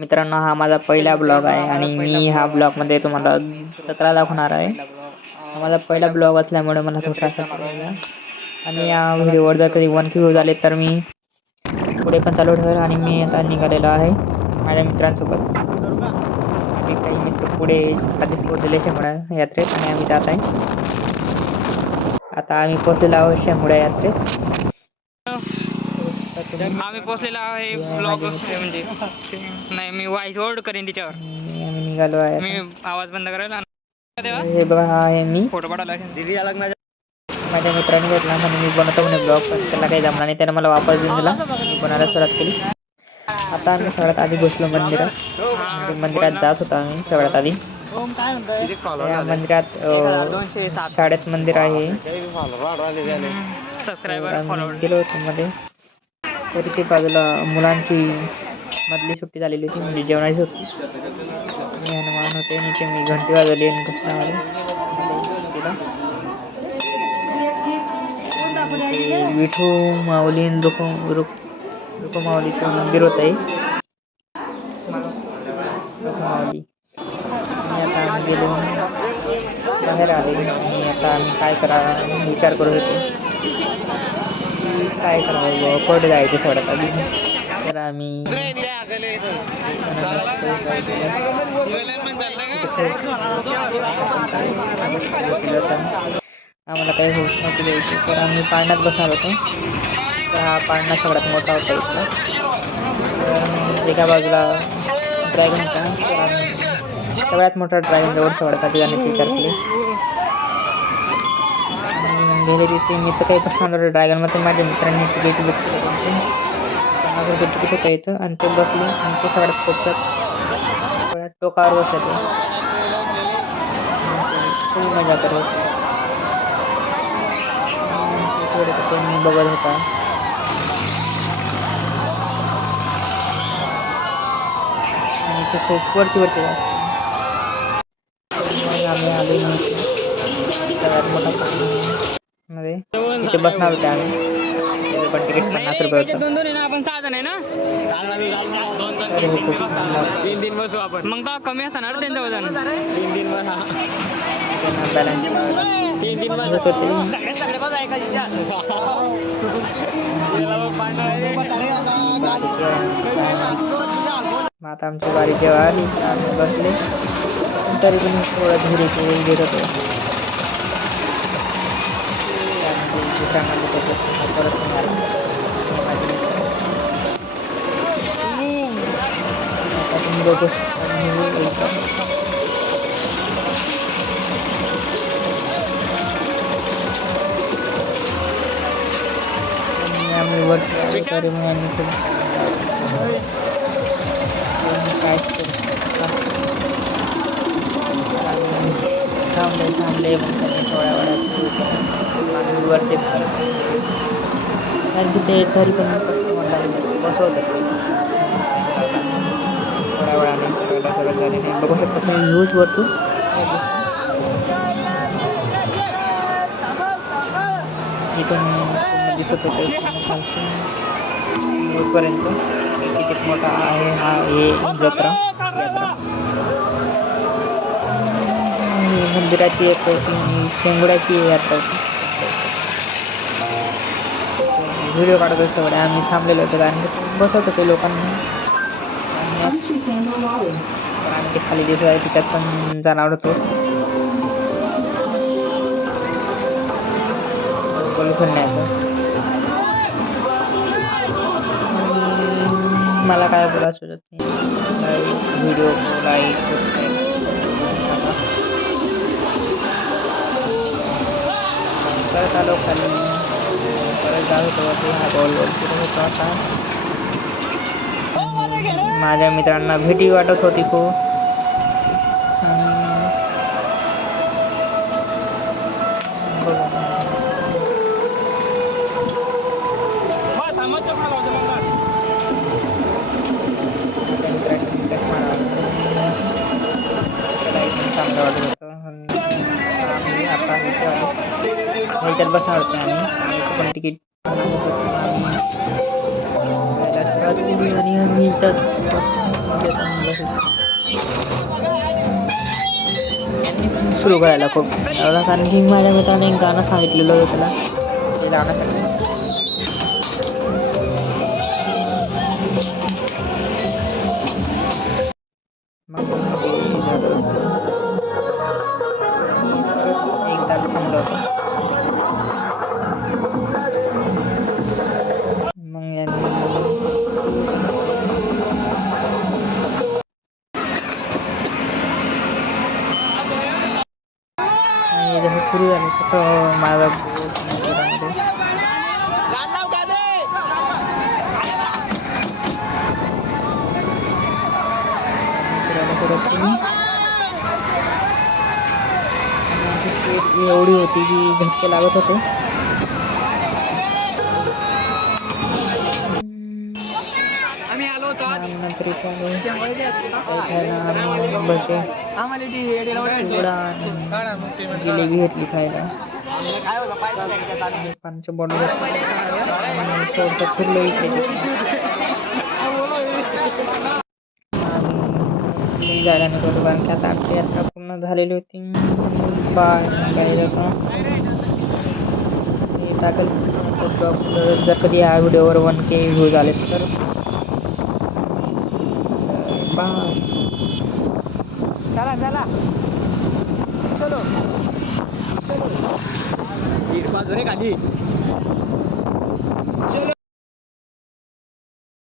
मित्रांनो, हा माझा पहिला ब्लॉग आहे आणि मी ह्या ब्लॉगमध्ये तुम्हाला 17 दाखवणार आहे. हा माझा पहिला ब्लॉग असल्यामुळे मला थोडासा लागला आणि या व्हिडिओवर जर कधी 1K व्ह्यूज आले तर मी पुढे पण चालू ठेवेल. आणि मी आता निघालेलो आहे माझ्या मित्रांसोबत. मी काही मित्र पुढे आधीच पोहोचलेले शेंगुळा यात्रेत आणि आम्ही जात आहे. आता आम्ही पोहोचलेलो आहोत शेंगुळा यात्रेत. आम्ही पोहोचलेलो आहे. ब्लॉग म्हणजे नाही, मी वॉइस ओव्हर करेन तिच्यावर. आम्ही निघालो आहे. मी आवाज बंद करायला. हे बघा, हा आहे मी. फोटो पाठवला दीदी अलग माझ्या मित्राने घेतला म्हणे मी बनवतो म्हणे ब्लॉग, पण त्याला काही जमला नाही. त्याने मला वापस देऊन दिला. मी बनायला सुरुवात केली. आता आम्ही सगळ्यात आधी बसलो मंदिरात. म्हणजे मंदिरात जात होतो आम्ही सगळ्यात आधी. या मंदिरात शाळेत मंदिर आहे. सबस्क्रायबर गेलो होतो मध्ये. तरी ते बाजूला मुलांची मधली सुट्टी झालेली होती, म्हणजे जेवणाची होती. मी हनुमान होते आणि ते मी घंटी वाजवली आणि घुसला विठू माऊली रुको माऊलीचं मंदिर होत आहे. माऊली. आणि आता आम्ही गेलो बाहेर आले आणि आता आम्ही काय करा विचार करत होतो. काय करावं, पुढे जायचे सोडत आधी. तर आम्ही आम्हाला काही होत नव्हती द्यायची, तर आम्ही पाळण्यात बसणार होतो. तर हा पाळणा सगळ्यात मोठा होता इथला. तर एका बाजूला ड्रॅगन होता, तर आम्ही सगळ्यात मोठा ड्रॅगन जवळ सगळ्यात आधी जाण्याचे विचार केले. गेले तिथे मी तर काही बसणार ड्रॅगनमध्ये. माझ्या मित्रांनी तिकीट बुक केलं त्यांचे 50 रुपये तिकीट होतं इथं. आणि ते बसले आणि ते सगळ्यात खूप टोकावर बसले ते. खूप मजा करत होते. मी बघत होता. आणि ते खूप वरती जात. आम्ही आलो सगळ्यात मोठा मध्ये तिथे बसणार होते आम्ही. त्याचं पण तिकीट 50 रुपये होतं. आपण 6 जण आहे ना. तर हे खूप छान लागतं. 3 बसू आपण. मग तर कमी असणार त्यांचं वजन. 3 बस. बॅलन्स 3 बस सगळे बस आहे का. आता आमची वारी जेव्हा आली आम्ही बसले, तरी पण थोडं धीरे घेत होतो. परत आम्ही वरती तरी मग आम्ही काय थांबले मग त्यांनी थोड्या वेळात वरती कारण तिथे तरी पण बसवतं. थोड्या वेळाने सगळं झालेले बघू शकता तुम्ही व्ह्यूज वरतून. इथून दिसत होते दूरपर्यंत किती मोठा आहे हा हे यात्रा. मंदिराची एक शेंगुड्याची यात्रा होती. व्हिडिओ काढत होते सगळे. आम्ही थांबलेलो होतो कारण बसत होते लोकांना. पण आम्ही ते खाली दिसत आहे तिच्यात पण जाणार होतो. मला काय बोलायचं सुचत नाही. व्हिडिओ लाईक परत आलो खाली. परत जात होतो हा गोल फिरत होतो. आता माझ्या मित्रांना भेटी वाटत होती खूप. चांगलं वाटत होतं. आता ह्याच्यात बसणार होते आम्ही पण तिकीट आणि आम्ही सुरू करायला खूप एवढा, कारण की माझ्या मित्राने एक गाणं सांगितलेलं होतं त्याला ते लावण्यासाठी. मग ते झालं. एकदा थांबलं होतं. मग यांनी आणि जसं सुरू झालं तसं माझा मंदिरामध्ये एवढी होती की झटके लागत होते. आम्ही आलो होतो आज. नंतर इथे बसे चिवडा आणि जिलेबी घेतली खायला. पाण्याच्या बॉटल थोडंसं फिरलो इथे आणि जायला नको, कारण की आता आपली यात्रा पूर्ण झालेली होती. बाय टाकल ब्लॉग. जर कधी ह्या व्हिडिओवर 1K व्ह्यूज आले तर बाय. चला चलो खाली चलो.